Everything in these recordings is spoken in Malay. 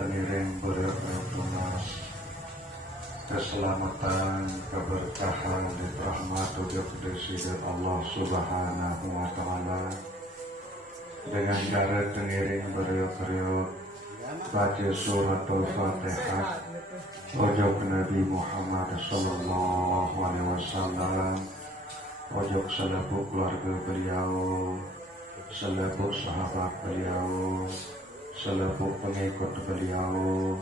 Pengiring bertunas keselamatan, keberkahan, dan rahmat untuk Presiden Allah Subhanahu wa Ta'ala dengan cara pengiring beriuk-riuk baca suratul Fatihah ojok Nabi Muhammad Sallallahu Alaihi Wasallam, ojok seluruh keluarga beliau, seluruh sahabat beliau, seluruh pengikut beliau,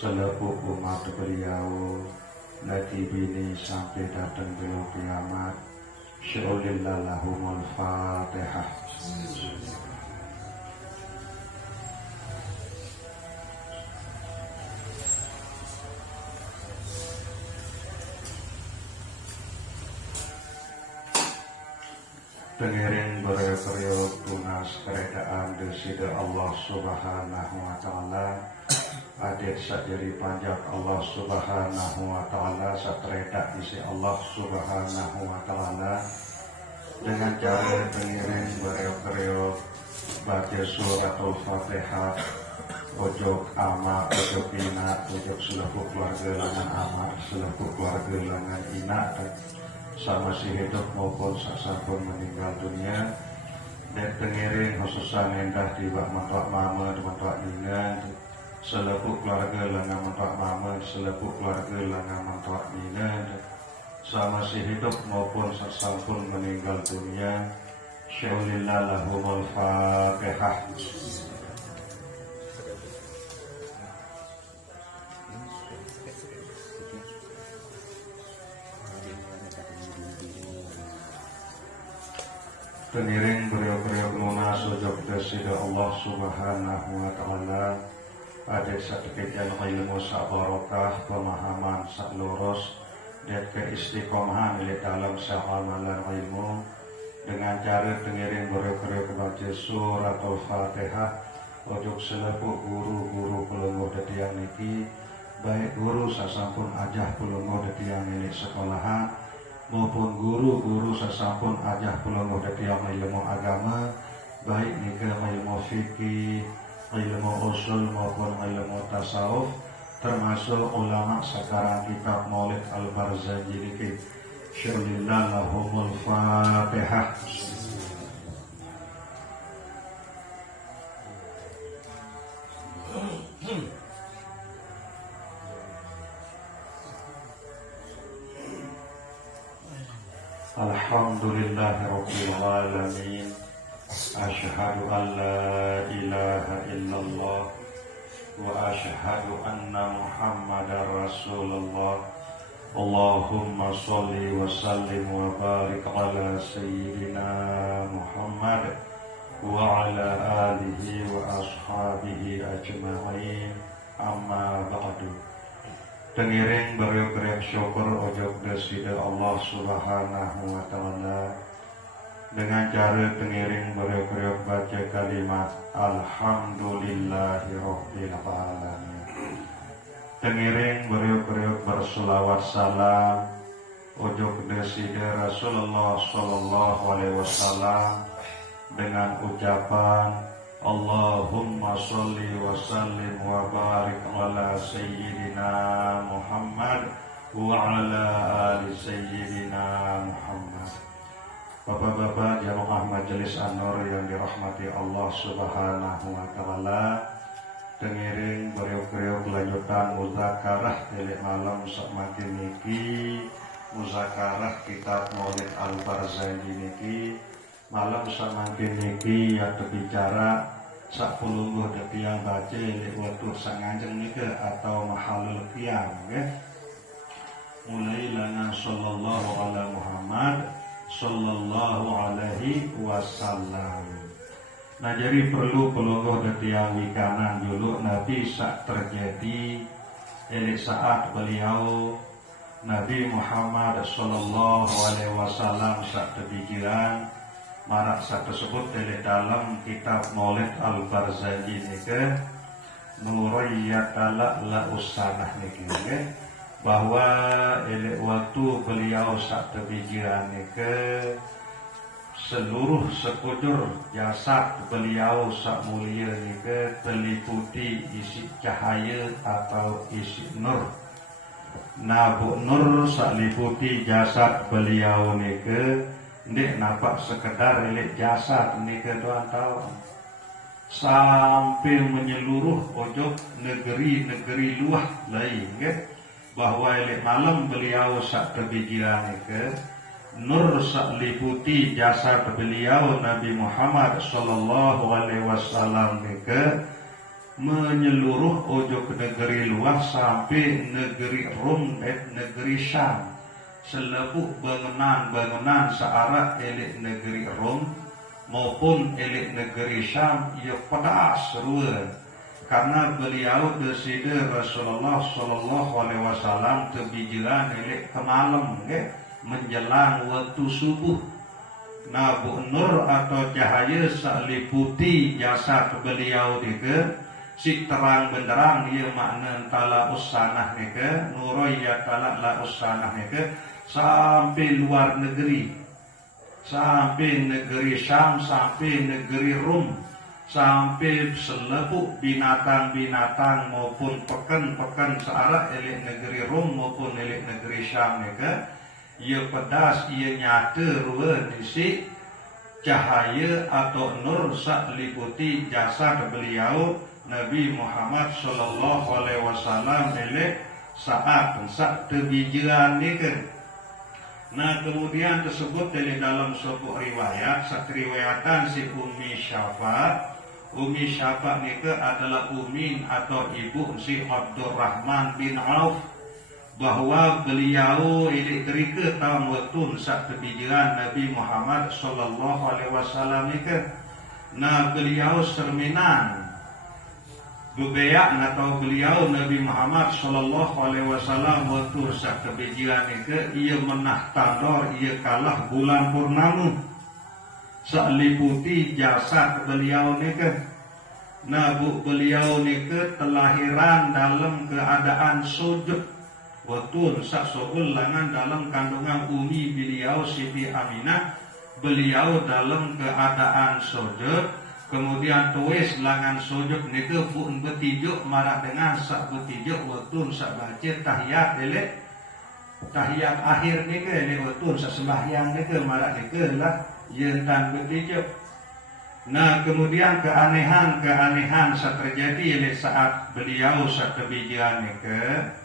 seluruh umat beliau, nanti bini sampai datang beliau kiamat. Sya'ulillahumul Fatihah. Pengiring beriuk-riuk tunas keredaan desida Allah Subhanahu wa Ta'ala, adik sakjari panjat Allah Subhanahu wa Ta'ala, satreda isi Allah Subhanahu wa Ta'ala dengan cara pengiring beriuk-riuk baca suratul Fatihah ojok ama, ojok ina, ojok seluruh keluarga langan ama, seluruh keluarga langan ina sama si hidup maupun sasampun meninggal dunia, dan pengiring khususan endah tiba mentok mama dan mentok nina, seluruh keluarga langan mentok mama, seluruh keluarga langan mentok nina, sama si hidup maupun sasampun meninggal dunia. Sya'ulillahumul Fatihah. Pengiring beriuk-riuk lunas ujub desida Allah Subhanahu wa Ta'ala, adik sedikit ilmu sak barokah, pemahaman sak lurus, dan keistiqomahan di dalam seamalan ilmu dengan cara pengiring beriuk-riuk baca suratul Fatihah ujub seluruh guru-guru pelungguh detiang niki, baik guru sasampun ajah pelungguh detiang ini sekolahan maupun guru-guru sasampun ajah pelungguh detiang ilmu agama, baik nikah ilmu fikih, ilmu usul maupun ilmu tasawuf, termasuk ulama sekarang kitab Maulid Al-Barzanji niki. Sya'ulillahumul Fatihah. Alhamdulillahirabbil alamin. Asyhadu an la ilaha illallah wa asyhadu anna Muhammadar Rasulullah. Allahumma sholli wa sallim wa barik ala sayyidina Muhammad wa ala alihi wa ashabihi ajma'in. Amma ba'du. Pengiring beriuk-riuk syukur ojok desida Allah Subhanahu wa Ta'ala dengan cara pengiring beriuk-riuk baca kalimat Alhamdulillahirabbil alamin. Pengiring beriuk-riuk berselawat salam ojok desida Rasulullah Sallallahu Alaihi Wasallam dengan ucapan Allahumma sholli wa sallim wa barik ala sayyidina Muhammad wa ala ali sayyidina Muhammad. Bapak-bapak jamaah majelis An-Nur yang dirahmati Allah Subhanahu wa Ta'ala, pengiring beriuk-riuk lanjutan muzakarah tilik malam semakin niki, muzakarah kitab Maulid Al-Barzanji niki. Malam semakin niki yang berbicara sak pulungguh detiang baca lewat sanganjeng nika atau mahalul qiyam ya. Mulai lana sallallahu ala Muhammad sallallahu alaihi wasallam. Nah jadi perlu pulungguh detiang wikanan dulu Nabi sak terjadi saat beliau Nabi Muhammad sallallahu alaihi wasallam sak terbijiran marak sak tersebut dari dalam kitab Maulid Al-Barzanji nika Nurayyatala la usanah niki bahwa waktu beliau sak tebijiran nika seluruh sekujur jasad beliau sak mulia nika terliputi isi cahaya atau isi nur. Nabu nur sak liputi jasad beliau nika ndik nampak sekedar elek jasad nika doang tahu. Sampai menyeluruh ojok negeri-negeri luar lain ke bahwa elek malam beliau sak tebijiran ke nur sak liputi jasad beliau Nabi Muhammad sallallahu alaihi wasallam ke menyeluruh ojok negeri luar sampai negeri Rom dan negeri Syam. Selebuk bangunan-bangunan searah elek negeri Rom maupun elek negeri Syam ia pedas ruan karena beliau desida Rasulullah sallallahu alaihi wasallam tebijiran elek ke malam menjelang waktu subuh. Nabu nur atau cahaya seliputi jasad beliau nika si terang benderang ia makna tala usanah nika nuroya tala la usanah nika sampai luar negeri, sampai negeri Syam, sampai negeri Rom, sampai selebuk binatang-binatang maupun pekan-pekan searah elek negeri Rom maupun elek negeri Syam nika ia pedas, ia nyata ruan isi cahaya atau nur sak liputi jasad beliau Nabi Muhammad sallallahu alaihi wasallam elek saat sak tebijiran nika. Nah kemudian tersebut dari dalam sebuah riwayat, sak riwayatan si Ummi Syafa. Ummi Syafa nika adalah umin atau ibu si Abdurrahman bin Auf, bahwa beliau ini terika tahun watun sak tebijiran Nabi Muhammad sallallahu alaihi wasallam nika. Nah beliau serminan bebeak atau beliau Nabi Muhammad sallallahu alaihi wasallam waktu sak kebijiran nika ia menah tandor ia kalah bulan purnama sak liputi jasad beliau nika. Nah beliau nika telahiran dalam keadaan sujud waktu sak sobul langan dalam kandungan umi beliau Siti Aminah beliau dalam keadaan sujud. Kemudian tuis langan sujud nika pun bertijuk marah dengan sak bertijuk waktu sak baca tahiyat elek tahiyat akhir nika elek waktu sak sembahyang nika marah nika lah yentan bertijuk. Nah kemudian keanehan sak terjadi elek saat beliau sak tebijiran nika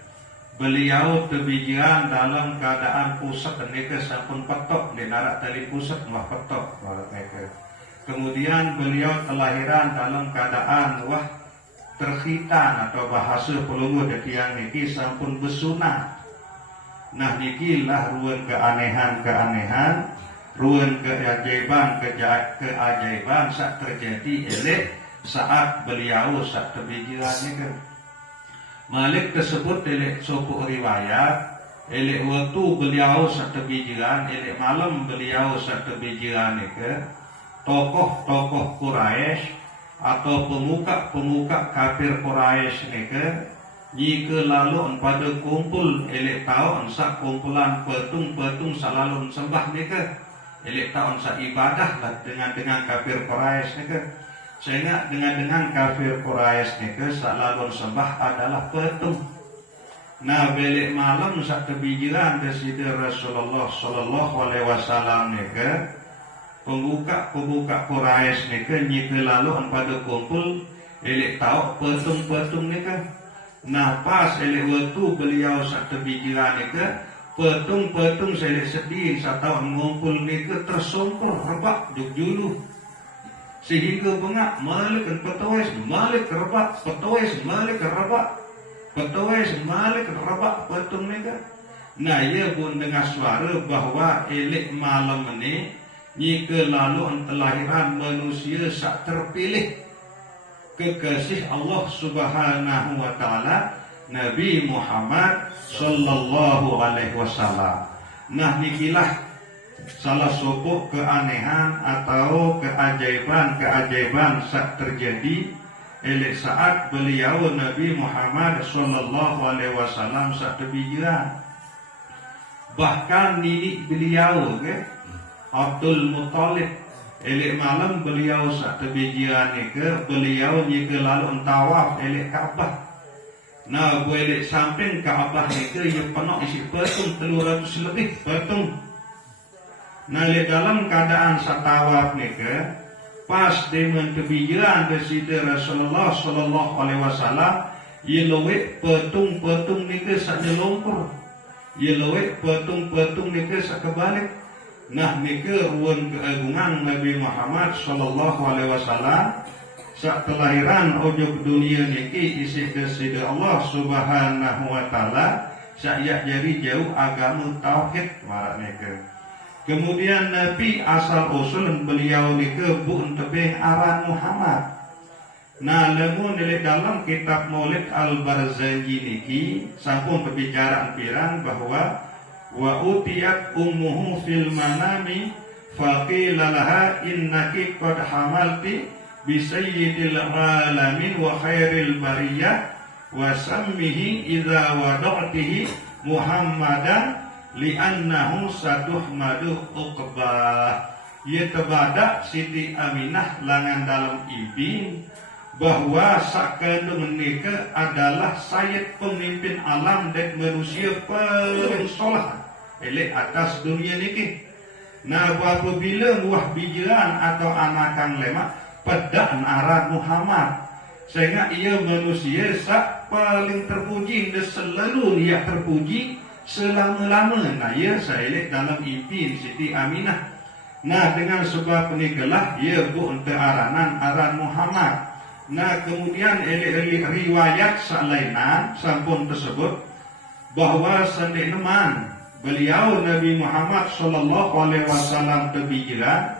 beliau tebijiran dalam keadaan pusat nika sampun petok di narak tali pusat mah petok marah nika. Kemudian beliau kelahiran dalam keadaan terkhitan atau bahasa pelunggu detiang niki sampun besunat. Nah nikilah ruang keanehan, ruang keajaiban saat terjadi elek saat beliau sak tebijiran nika. Malik tersebut elek sopo riwayat elek waktu beliau sak tebijiran elek malam beliau sak tebijiran nika. Tokoh-tokoh Quraisy atau pemuka-pemuka kafir Quraisy nika jika lalu pada kumpul elek tahun sak kumpulan petung-petung salalun sembah nika elek tahun sak ibadah lah dengan kafir Quraisy nika. Sehingga dengan kafir Quraisy nika salalun sembah adalah petung. Nah belek malam sak tebijiran desida Rasulullah sallallahu alaihi wasallam nika pembuka Quraisy nika nyike lalu pada kumpul elek tahu petung-petung nika. Nah pas elek waktu beliau sak tebijiran nika petung-petung selek sedih satau ngumpul nika tersumpur rebak julu sehingga bengak malik petuais malik rebak petuais malik rebak petuais malik rebak petung nika. Nah ia pun dengar suara bahwa elek malam ini jika lalu kelahiran manusia sak terpilih kekasih Allah Subhanahu wa taala Nabi Muhammad sallallahu alaihi wasallam. Nah nikilah salah satu keanehan atau keajaiban sak terjadi elek saat beliau Nabi Muhammad sallallahu alaihi wasallam sak tebijiran. Bahkan nenek beliau Abdul Muttalib. Elek malam beliau sak tebijian ni ke beliau ni ke lalu tawaf elek Kaabah. Nah, elek samping Kaabah ni ke ia penuh isi petung 300 lebih petung. Nah, elek dalam keadaan sak tawaf ni ke pas dengan tebijian Presiden Rasulullah sallallahu alaihi wasallam ia lewek petung-petung ni ke sak nyelongkur. Ia lewek petung-petung ni ke sak kebalik. Nah, nika ruang keagungan Nabi Muhammad sallallahu alaihi wasallam saat kelahiran ujung dunia niki isi kesida Allah Subhanahu wa taala saya jadi jauh agama tauhid marak nika. Kemudian Nabi asal usul beliau nika bu tebing aran Muhammad. Nah, lamun dalam kitab Maulid Al-Barzanji niki sampun pembicaraan pirang bahwa wa utiyat ummuhu fil manami faqila laha innaki qad hamalti bi sayyidil alamin wa khairil bariyah wa sammihi idza wada'tihi Muhammadan li'annahu saduhmadu uqbah. Ia terbadak Siti Aminah langan dalam ibin bahwa sakandung nikah adalah sayyid pemimpin alam dan manusia paling soleh elek atas dunia niki. Nah, apabila buah bijiran atau anakan lemak pedak aran Muhammad sehingga ia manusia sak paling terpuji dan selalu dia terpuji selama-lama. Nah, ia saya lihat dalam ipin Siti Aminah. Nah, dengan sebab penikalah ia bu untuk aranan aran Muhammad. Nah, kemudian riwayat salainan sampun tersebut bahwa sendek neman beliau Nabi Muhammad sallallahu alaihi wasallam terbijiran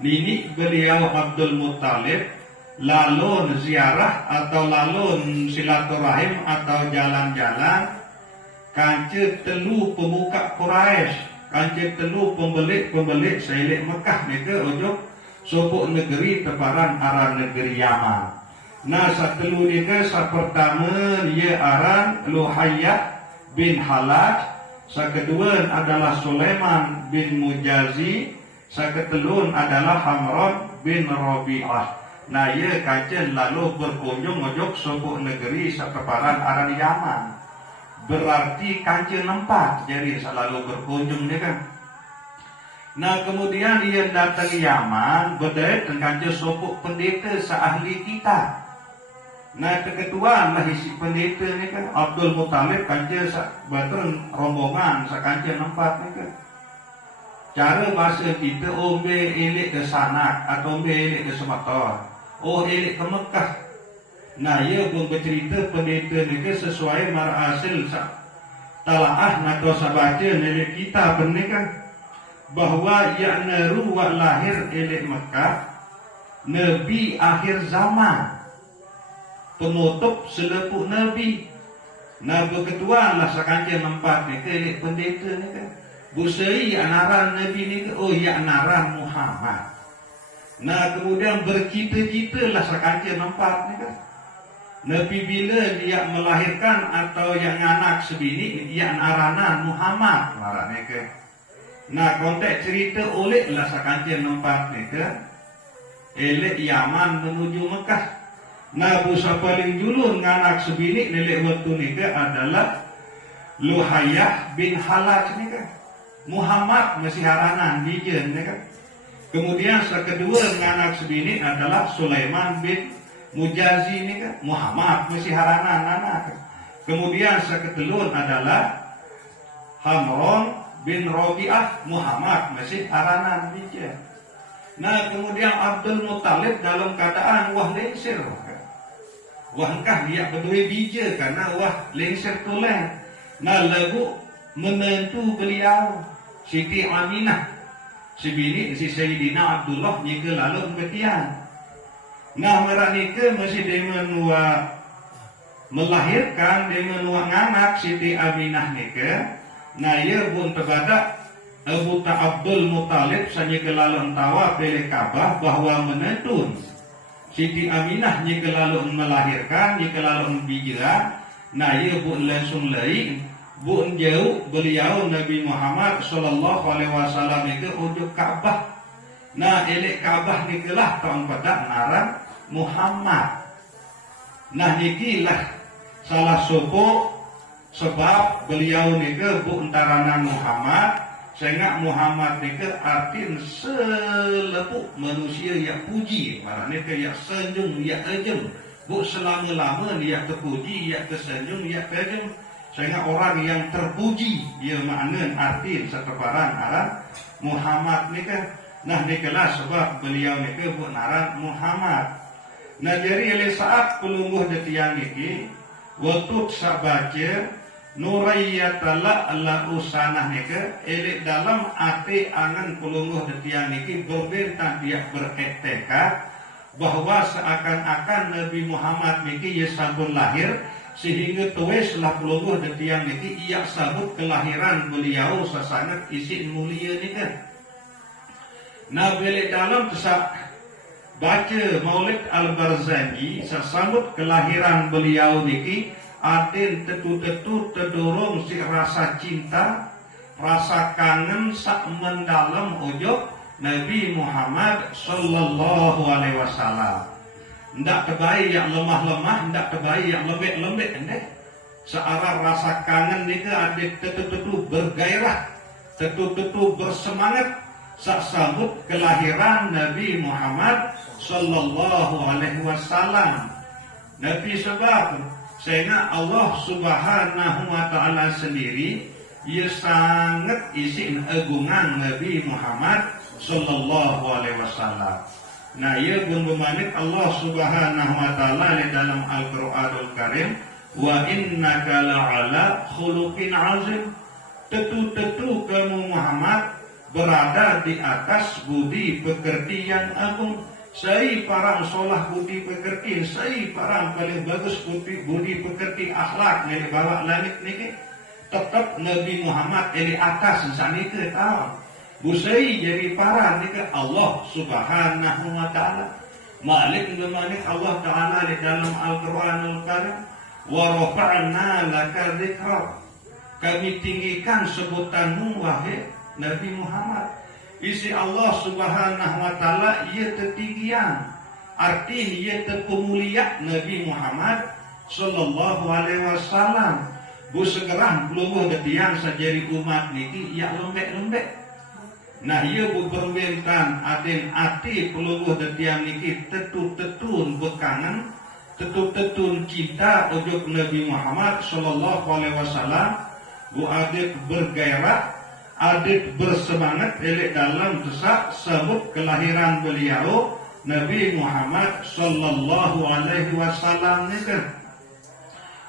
nini beliau Abdul Muttalib lalun ziarah atau lalun silaturahim atau jalan-jalan kanci telu pemuka Quraisy, kanci telu pembelik sailik Mekah nika ujung sopok negeri tebaran arah negeri Yaman. Nah, satelu nika sa pertama dia aran Luhayyah bin Halaj, sa kedua adalah Sulaiman bin Mujazi, sa ketelun adalah Hamran bin Rabi'ah. Nah, ia kajen lalu berkunjung ujung sopok negeri sa tebaran arah Yaman. Berarti kajen nempat jadi selalu berkunjung ni kan. Nah, kemudian ia datang Yaman berdaya dengan sopok pendeta seahli kita. Nah, keketuaan lah isi pendeta ni kan Abdul Muttalib kanca batern rombongan sakanca nempat ni kan. Cara bahasa kita ombe elek ke Sanak atau ombe elek ke Sumatera. Oh, elek ke Mekah. Nah, ia pun bercerita pendeta ni kan sesuai marahasil talaah atau sabaca elek kita benih kan bahwa ya'naru wa lahir elek Mekah Nabi akhir zaman penutup selepuk Nabi. Nah, berketuan lah sakanca nempat ni ke elek pendeta ni kan busai anaran Nabi ni ke oh ya anaran Muhammad. Nah, kemudian bercita-cita lah sakanca nempat ni kan Nabi bila dia melahirkan atau yang anak sebini ya aranan Muhammad marak ni ke. Nah, konteks cerita oleh lah sakanca nempat ni ke elek Yaman menuju Mekah. Nah, busa paling dulu nganak sebini nelek waktu ni ke adalah Luhayyah bin Halaj ni ke. Muhammad masih haranan dijen ni kan. Kemudian sekedua nganak sebini adalah Sulaiman bin Mujazi ni kan. Muhammad masih haranan anak. Kemudian seketelun adalah Hamron bin Rabi'ah, Muhammad masih haranan dijen. Nah, kemudian Abdul Muttalib dalam keadaan wah lengser. Wahkah dia berdua bija karena wah lengser tulen. Nah, lagu menentu beliau Siti Aminah sebini si Sayyidina Abdullah nika lalu ketian. Nah, mereka nika masih dengan melahirkan dengan anak Siti Aminah nika. Nah, ia pun terbadak Abu Abdul Muttalib saja kelalu tawa pilih Ka'bah bahwa menentun Siti Aminah jika lalu melahirkan, jika lalu bijiran. Nah, ia pun langsung lain bu jauh beliau Nabi Muhammad sallallahu alaihi wasallam itu ujuk Ka'bah. Nah, elek Ka'bah nikelah tahun pada ngaran Muhammad. Nah, nikilah salah satu sebab beliau nike bu entarana Muhammad, sehingga Muhammad nike artin selepuk manusia yang puji, maknanya kayak senjung ya ejeng, bu selama-lama dia terpuji ya kesenjung ya kejeng, sehingga orang yang terpuji dia makna artin sekeparan aran Muhammad nike. Nah, nikelah sebab beliau nike bu naran Muhammad. Nah, jadi oleh saat pelungguh detiang niki waktu sak baca nurayyatala ala usanah nike elek dalam ati angan pelungguh detiang niki berbentang dia bertekad bahwa seakan-akan Nabi Muhammad niki ia sampun lahir, sehingga tuwes lah pelungguh detiang niki ia sabut kelahiran beliau sasangat isi mulia niki. Nah, belek dalam tesak baca Maulid Al-Barzanji sesambut kelahiran beliau niki atin tetu-tetu terdorong si rasa cinta, rasa kangen sak mendalam ojok Nabi Muhammad sallallahu alaihi wasallam. Ndak terbaik yang lemah-lemah, ndak terbaik yang lembek-lembek endek. Searah rasa kangen niki adik tetu-tetu bergairah, tetu-tetu bersemangat sak sambut kelahiran Nabi Muhammad sallallahu alaihi wasallam. Nabi sebab sehingga Allah Subhanahu wa taala sendiri ia sangat isin agungan Nabi Muhammad sallallahu alaihi wasallam. Nah, ia pun bermanik Allah Subhanahu wa taala di dalam Al-Qur'anul Karim, wa innaka la'ala khuluqin azim. Tetu-tetu kamu Muhammad berada di atas budi pekerti yang agung. Saya parang solah budi pekerti, saya parang paling bagus budi pekerti akhlak dari bawah langit niki. Tetap Nabi Muhammad di atas sana ke tahu. Busai jadi parang niki Allah Subhanahu wa taala. Malik ngemanik Allah taala di dalam Al-Qur'anul Karim, wa rafa'na laka dzikra. Kami tinggikan sebutanmu wahai Nabi Muhammad. Isi Allah Subhanahu wa taala ia tertinggian, artinya ia terpemulia Nabi Muhammad sallallahu alaihi wasallam. Bu segerah belum detiang sajari umat niki ia lembek-lembek. Nah, ia bu berbentan aden ati pelungguh detiang niki tetu-tetun bekangan, tetu-tetun cinta ojok Nabi Muhammad sallallahu alaihi wasallam. Bu adik bergairah, adik bersemangat elek dalam tesak sebut kelahiran beliau Nabi Muhammad sallallahu alaihi wasallam niki.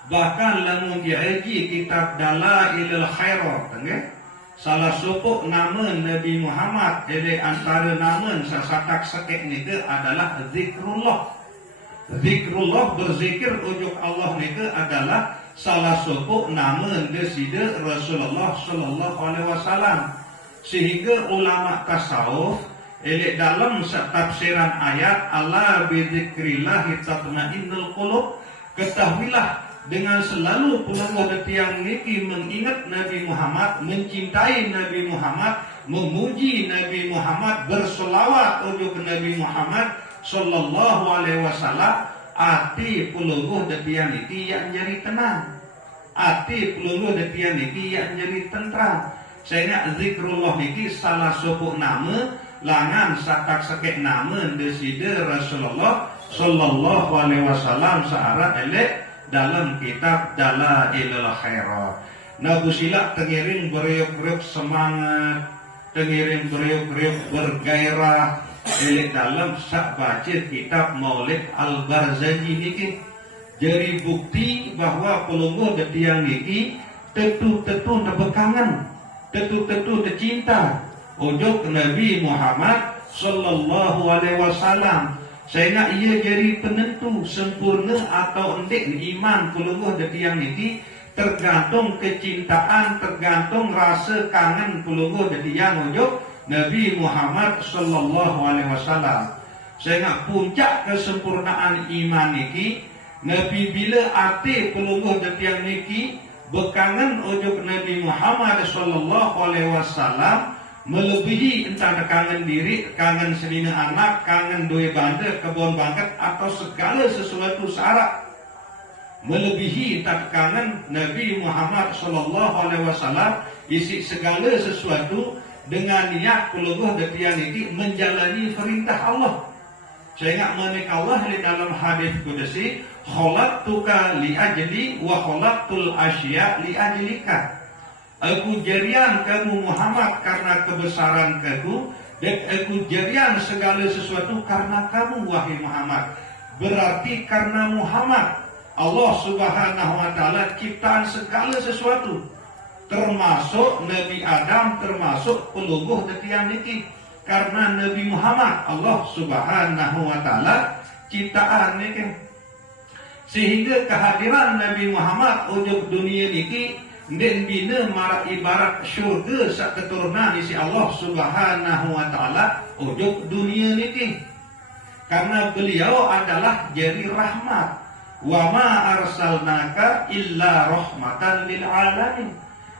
Bahkan lamun diaji kitab Dalailul Khairat nggih, salah satu nama Nabi Muhammad elek antara nama sasatak sekek niki adalah zikrullah. Zikrullah berzikir ujuk Allah niki adalah salah satu nama deside Rasulullah sallallahu alaihi wasallam. Sehingga ulama tasawuf elek dalam tafsiran ayat ala bidzikrillah tatmainnul qulub, ketahuilah dengan selalu pelungguh detiang niki mengingat Nabi Muhammad, mencintai Nabi Muhammad, memuji Nabi Muhammad, berselawat ujuk Nabi Muhammad sallallahu alaihi wasallam, ati pelungguh detiang niki yang jadi tenang, ati pelungguh detiang niki yang jadi tentram. Sehingga zikrullah niki salah satu nama langan satak sekek nama deside Rasulullah sallallahu alaihi wasallam searah elek dalam kitab Dalailul Khairat. Nah, busila tengiring beriuk-beriuk semangat, tengiring beriuk-beriuk bergairah elek dalam sak baca kitab Maulid Al-Barzanji niki. Jadi bukti bahwa pelungguh detiang niki tetu-tetu terbekangan, tetu-tetu tercinta ojok Nabi Muhammad sallallahu alaihi wasallam. Sehingga ia jadi penentu sempurna atau endek iman pelungguh detiang niki tergantung kecintaan, tergantung rasa kangen pelungguh detiang ojok Nabi Muhammad sallallahu alaihi wasallam. Sehingga puncak kesempurnaan iman niki Nabi bila ati pelungguh detiang niki bekangan ujug Nabi Muhammad sallallahu alaihi wasallam melebihi entah kangen diri, kangen selina anak, kangen dua banda, kebun bangkat atau segala sesuatu syarat. Melebihi tak kangen Nabi Muhammad sallallahu alaihi wasallam isi segala sesuatu dengan niat peluluh detian ini menjalani perintah Allah. Saya ingat menika Allah di dalam hadis qudsi, khalaqtuka li ajli wa khalaqtul asya li ajlika. Aku jadian kamu Muhammad karena kebesaran kamu, dan aku jadian segala sesuatu karena kamu wahai Muhammad. Berarti karena Muhammad Allah Subhanahu wa taala ciptaan segala sesuatu, termasuk Nabi Adam, termasuk peluluh detian niki. Karena Nabi Muhammad Allah Subhanahu wa taala ciptaan niki. Sehingga kehadiran Nabi Muhammad ujug dunia niki dan bina mara ibarat syurga sak keturunan isi Allah Subhanahu wa taala ujug dunia niki. Karena beliau adalah jari rahmat. Wa ma arsalnaka illa rahmatan lil alamin.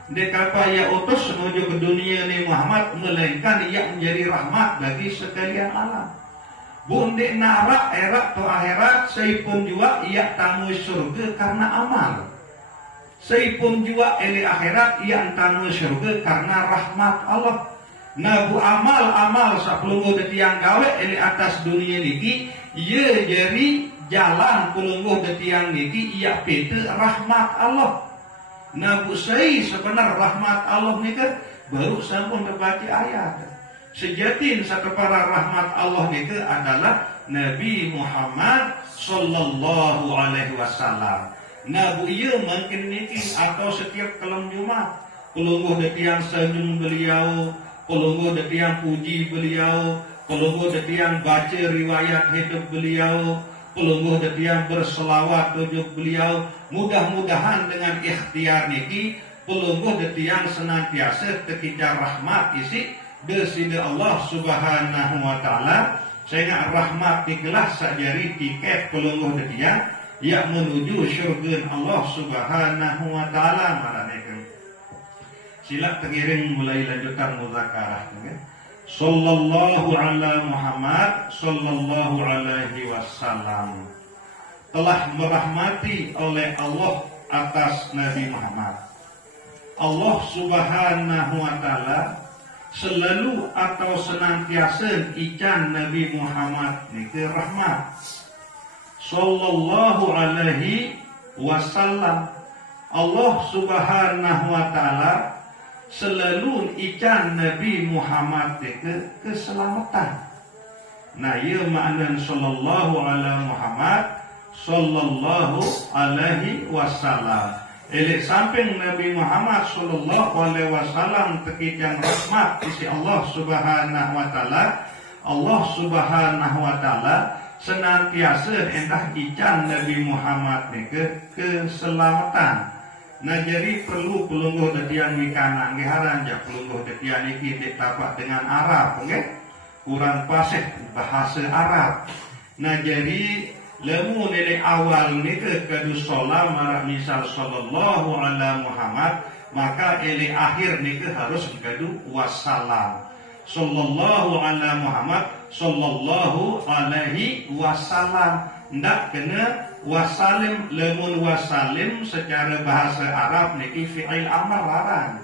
Dekapa ya utus menuju ke dunia ni Muhammad melainkan ia menjadi rahmat bagi sekalian alam. Bunde narak erat atau akhirat seipun juga ia tamu surga karena amal. Seipun juga eli akhirat ia tamu surga karena rahmat Allah. Nabu amal sapelungguh detiang gawe eli atas dunia niki ia jadi jalan pelungguh detiang niki ia pete rahmat Allah. Nabu sei sebenar rahmat Allah nika baru sampun terbaca ayat. Sejatin sakepara rahmat Allah nika adalah Nabi Muhammad sallallahu alaihi wasallam. Nabu iya mungkin niki atau setiap kelam Jumat pelungguh detiang senyum beliau, pelungguh detiang puji beliau, pelungguh detiang baca riwayat hidup beliau, pelungguh detiang berselawat tujuh beliau. Mudah-mudahan dengan ikhtiar niki pelungguh detiang senantiasa ketika rahmat isi desida Allah Subhanahu wa taala. Sehingga rahmat dikelah sajari tiket pelungguh detiang yang menuju syurga Allah Subhanahu wa taala marane. Sila tengiring mulai lanjutan muzakarah. Sallallahu ala Muhammad sallallahu alaihi wasallam. Telah merahmati oleh Allah atas Nabi Muhammad. Allah Subhanahu wa taala selalu atau senantiasa ican Nabi Muhammad niki rahmat. Sallallahu alaihi wasallam. Allah Subhanahu wa taala selalu ican Nabi Muhammad niki keselamatan. Nah, ia makna sallallahu ala Muhammad sallallahu alaihi wasallam. Elek samping Nabi Muhammad sallallahu alaihi wasallam tekijang rahmat isi Allah Subhanahu wa taala. Allah Subhanahu wa taala senantiasa endah ican Nabi Muhammad ni keselamatan. Nah, jadi perlu pelungguh detian di kanan giharan ja pelungguh detian iki tapak dengan Arab, okay? Kurang fasih bahasa Arab. Nah, jadi lemu nilai awal ni kedu solam marah misal sallallahu ala Muhammad, maka ele akhir ni harus kedu wassalam. Sallallahu ala Muhammad sallallahu alaihi wasallam. Ndak kena wasalim, lemun wasalim secara bahasa Arab ni fi'il amar larang.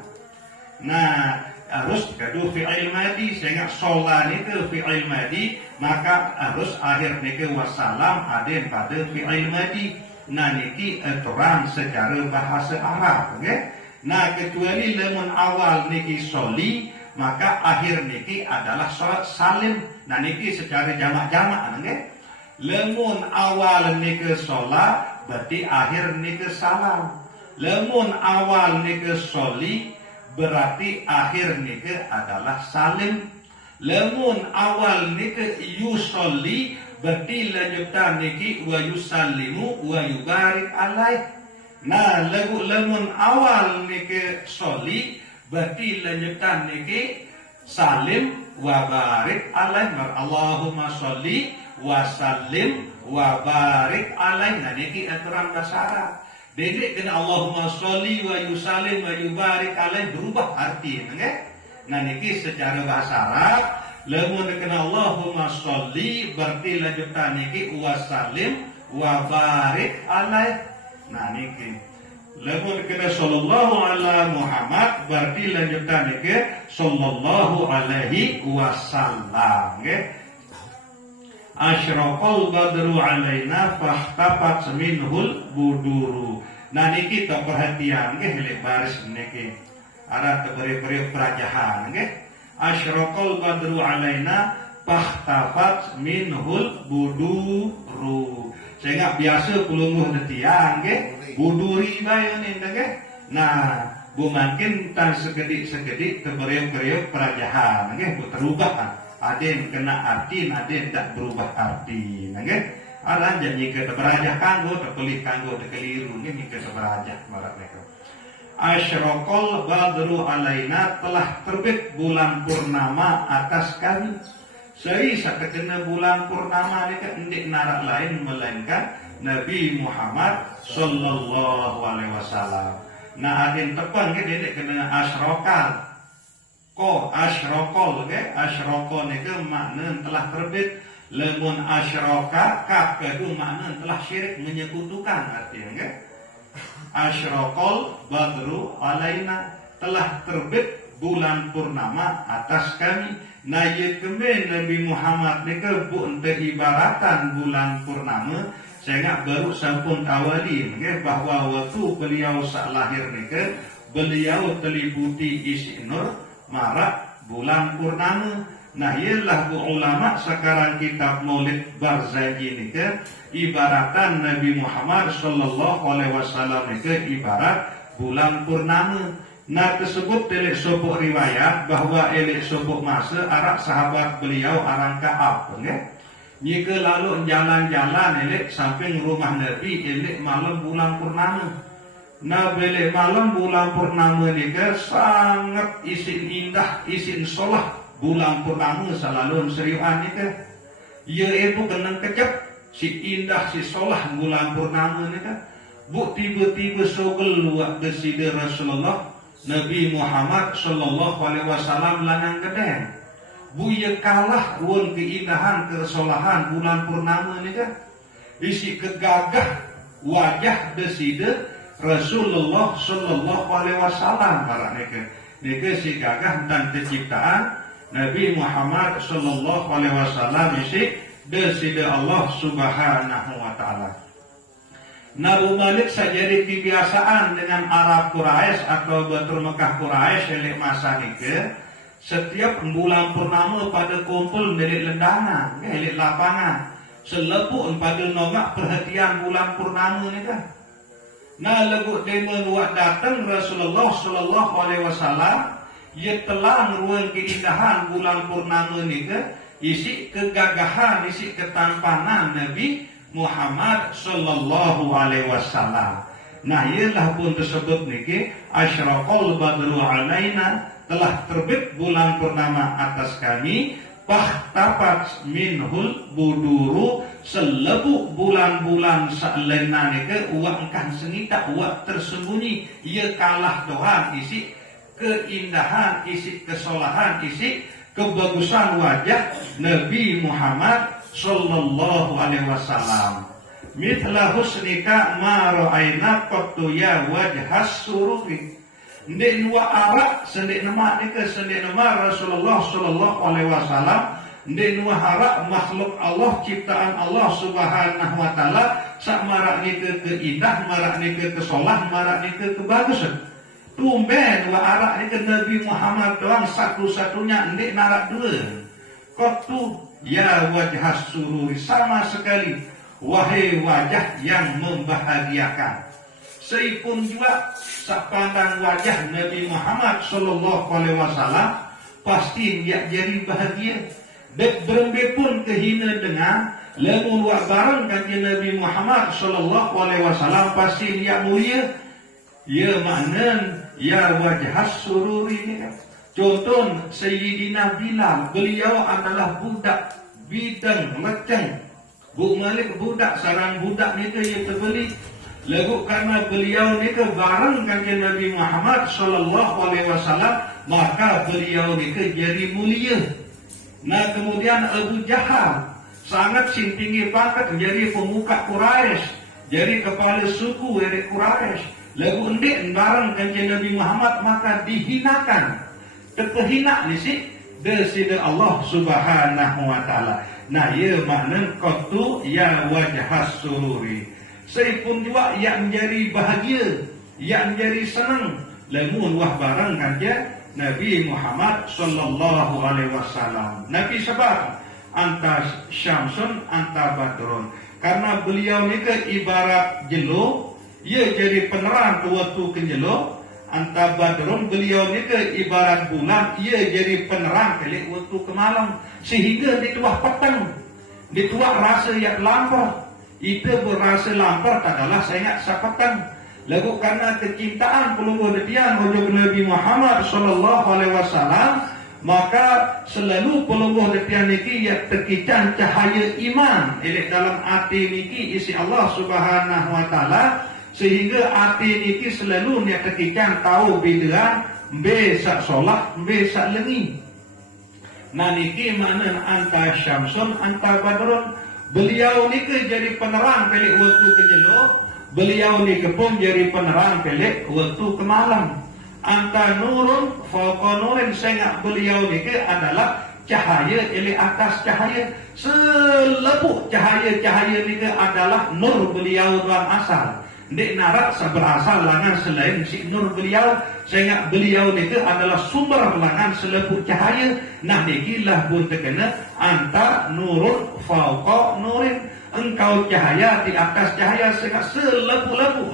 Nah, harus kedu fi'il madi, sehingga sholat itu fi'il madi, maka harus akhir niki wassalam ada pada fi'il madi. Nah, niki aturan secara bahasa Arab, okay? Nah, kecuali lemun awal niki soli, maka akhir niki adalah salim. Nah, niki secara jamak-jamak, okay? Lemun awal niki sholat, berarti akhir niki salam. Lemun awal niki soli, berarti akhir niki adalah salim. Lemun awal niki yusolli, berarti lanjutan niki wa yusallimu wa yubarik alaih. Nah, lemun awal niki soli, berarti lanjutan niki salim wa barik alaih. Allahumma sholli wa sallim wa barik alaih. Nah, niki aturan bahasa Arab. Dedek kena Allahumma sholli wa yusallim wa yubarik alaih berubah arti, nggih. Nah niki secara bahasa Arab lamun kena Allahumma sholli berarti lanjutan niki wa sallim wa barik alaih. Nah niki lamun kena sallallahu ala Muhammad berarti lanjutan niki sallallahu alaihi wasallam, nggih. Asyraqal badru alaina fahtafat minhul buduru. Nah niki kita perhatian nggih lek baris niki arah teberi-beri perajahan nggih. Asyraqal badru alaina fahtafat minhul buduru. Sehingga biasa kulunguh detiang nggih buduri bae nggih. Nah bumakin tan segedik-segedik teberi-beri perajahan nggih terubah. Ada yang kena arti, ada yang tak berubah arti, nggih. Ada janji ke berajah kanggo, terpilih kanggo, terkeliru, ini ke berajah marak mereka. Asyraqal badru alaina telah terbit bulan purnama atas kami. Seisa kena bulan purnama ni kan ndik narak lain melainkan Nabi Muhammad sallallahu alaihi wasallam. Nah ada yang tepan ke dia kena asyraqal. Ko asyraqal ke asyraqal niku makna telah terbit, lamun asyraka kaf itu makna telah syirik menyekutukan artinya ke asyraqal badru alaina telah terbit bulan purnama atas kami. Nah ye kemben Nabi Muhammad niku bu ente ibaratan bulan purnama sehingga baru sampun awali nggih bahwa waktu beliau sak lahir niku beliau teliputi isi nur marak bulan purnama. Nah ialah bu ulama sekarang kitab Maulid Barzanji ini ke ibaratan Nabi Muhammad sallallahu alaihi wasallam itu ibarat bulan purnama. Nah tersebut elek sopok riwayat bahwa elek sopok masa arak sahabat beliau arang Ka'ab nggih. Jika lalu jalan-jalan elek samping rumah Nabi elek malam bulan purnama. Nah beli malam bulan purnama ni ke sangat isin indah, isin solah bulan purnama selalu seriuan ni ke. Ya ibu kena kecap si indah si solah bulan purnama ni ke. Bu tiba-tiba sogel waktu sida Rasulullah Nabi Muhammad sallallahu alaihi wasallam lanang gedeng. Bu ya kalah ruang keindahan kesolahan bulan purnama ni ke. Isi kegagah wajah desida Rasulullah sallallahu alaihi wasallam para nike si gagah dan terciptaan Nabi Muhammad sallallahu alaihi wasallam isi desida Allah subhanahu wa taala. Nabi Malik sajadi kebiasaan dengan Arab Quraisy atau Batur Mekah Quraisy elek masa nike setiap bulan purnama pada kumpul dari lendangan elek lapangan selepuk pada nongak perhatian bulan purnama nike. Nah lagu demen wak datang Rasulullah sallallahu alaihi wasallam ia telah meruang keindahan bulan purnama ni ke isi kegagahan isi ketampanan Nabi Muhammad sallallahu alaihi wasallam. Nah ialah pun tersebut niki asyraqal badru alaina telah terbit bulan purnama atas kami Pahtafat minhul buduru selebu bulan-bulan saklena nike uang kan senita uang tersembunyi ia kalah doang isi keindahan isi kesolahan isi kebagusan wajah Nabi Muhammad sallallahu alaihi wasallam. Mithla husnika ma ra'aina qattu ya wajhas sururi. Ndek dua arak sendik nama nika sendik nama Rasulullah sallallahu alaihi wasallam ndek dua harak makhluk Allah ciptaan Allah subhanahu wa taala sak marak nika keindah marak nika kesolah marak nika kebagusan. Tumben dua arak nika Nabi Muhammad doang satu-satunya ndek narak dua. Qattu ya wajhas sururi sama sekali wahai wajah yang membahagiakan. Seipun juga sak pandang wajah Nabi Muhammad sallallahu alaihi wasallam pasti dia jadi bahagia. Dek berembe pun kehina dengan lamun wa barang kanjeng Nabi Muhammad sallallahu alaihi wasallam pasti dia mulia. Ya maknan ya wajhas sururi ni. Contoh Sayyidina Bilal, beliau adalah budak bidang leceng. Bu Malik budak sarang budak ni dia terbeli Lagu karena beliau ni ke bareng kanjeng Nabi Muhammad sallallahu alaihi wasallam, maka beliau ni ke jadi mulia. Nah kemudian Abu Jahal sangat tinggi pangkat menjadi pemuka Quraisy, jadi kepala suku dari Quraisy. Lagu endik bareng kanjeng Nabi Muhammad maka dihinakan. Terhina ni si desida Allah Subhanahu wa taala. Nah ia makna qatu ya wajhas sururi. Seipun juga yang menjadi bahagia, yang menjadi senang lamun wah barang kanjeng Nabi Muhammad sallallahu alaihi wasallam. Nabi sebab anta syamsun anta badrun. Karena beliau ni ke ibarat jelo, ia jadi penerang ke waktu kenjelo. Anta badrun, beliau ni ke ibarat bulan, ia jadi penerang ke waktu ke malam. Sehingga di tuah petang, di tuah rasa yang lampau. Itu berasa lampar adalah sangat sapatan. Lagu karena kecintaan pelungguh detian wujud Nabi Muhammad sallallahu alaihi wasallam, maka selalu pelungguh detian niki ia terkican cahaya iman elek dalam hati niki isi Allah Subhanahu wa taala, sehingga hati niki selalu nia terkican tahu bidan be sak solat be sak lengi. Nah niki makna anta syamsun anta badrun. Beliau ni ke jadi penerang pelik waktu ke jelo, beliau ni ke pun jadi penerang pelik waktu ke malam. Anta nurun fauqa nurin, sehingga beliau ni ke adalah cahaya eli atas cahaya. Selepuk cahaya-cahaya ni ke adalah nur beliau tuan asal. Dek narak berasal langan selain si nur beliau, sehingga beliau ni ke adalah sumber langan selepuk cahaya. Nah nikilah pun terkena anta nurun fauqa nurin, engkau cahaya di atas cahaya, sehingga selepuk-lepuk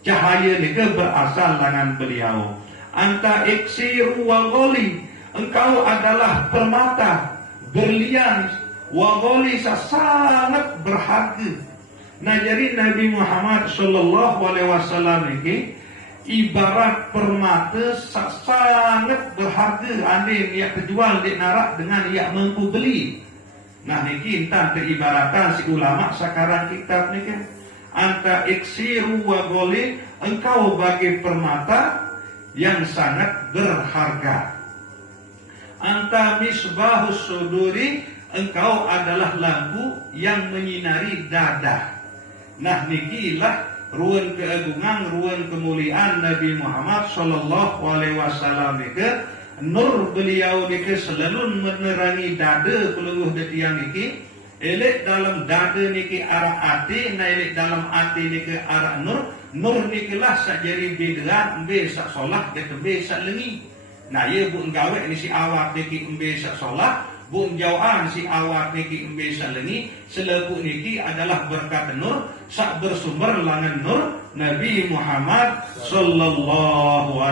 cahaya ni ke berasal langan beliau. Anta iksiru wa ghali, engkau adalah permata berlian wa ghali, sangat berharga. Nah jadi Nabi Muhammad sallallahu alaihi wasallam ini ibarat permata sangat berharga. Andai ia terjual di narak dengan ia mampu beli. Nah niki entah teribaratan si ulama sekarang kitab niki. Anta iksiru wa ghali, engkau bagi permata yang sangat berharga. Anta misbahus suduri, engkau adalah lampu yang menyinari dada. Nah nikilah ruan keagungan, ruan kemuliaan Nabi Muhammad sallallahu alaihi wasallam niki. Nur beliau niki selalu menerangi dada pelungguh detian niki. Elek dalam dada niki arah hati, na elek dalam hati niki arah nur. Nur nikilah sak jadi bid'ah, embe sak solat, embe sak lengi. Nah ia bu gawe ni si awak niki embe sak solat, bu jauhan si awak niki embe sak lengi. Selepuk niki adalah berkat nur, sak bersumber langan nur Nabi Muhammad sallallahu alaihi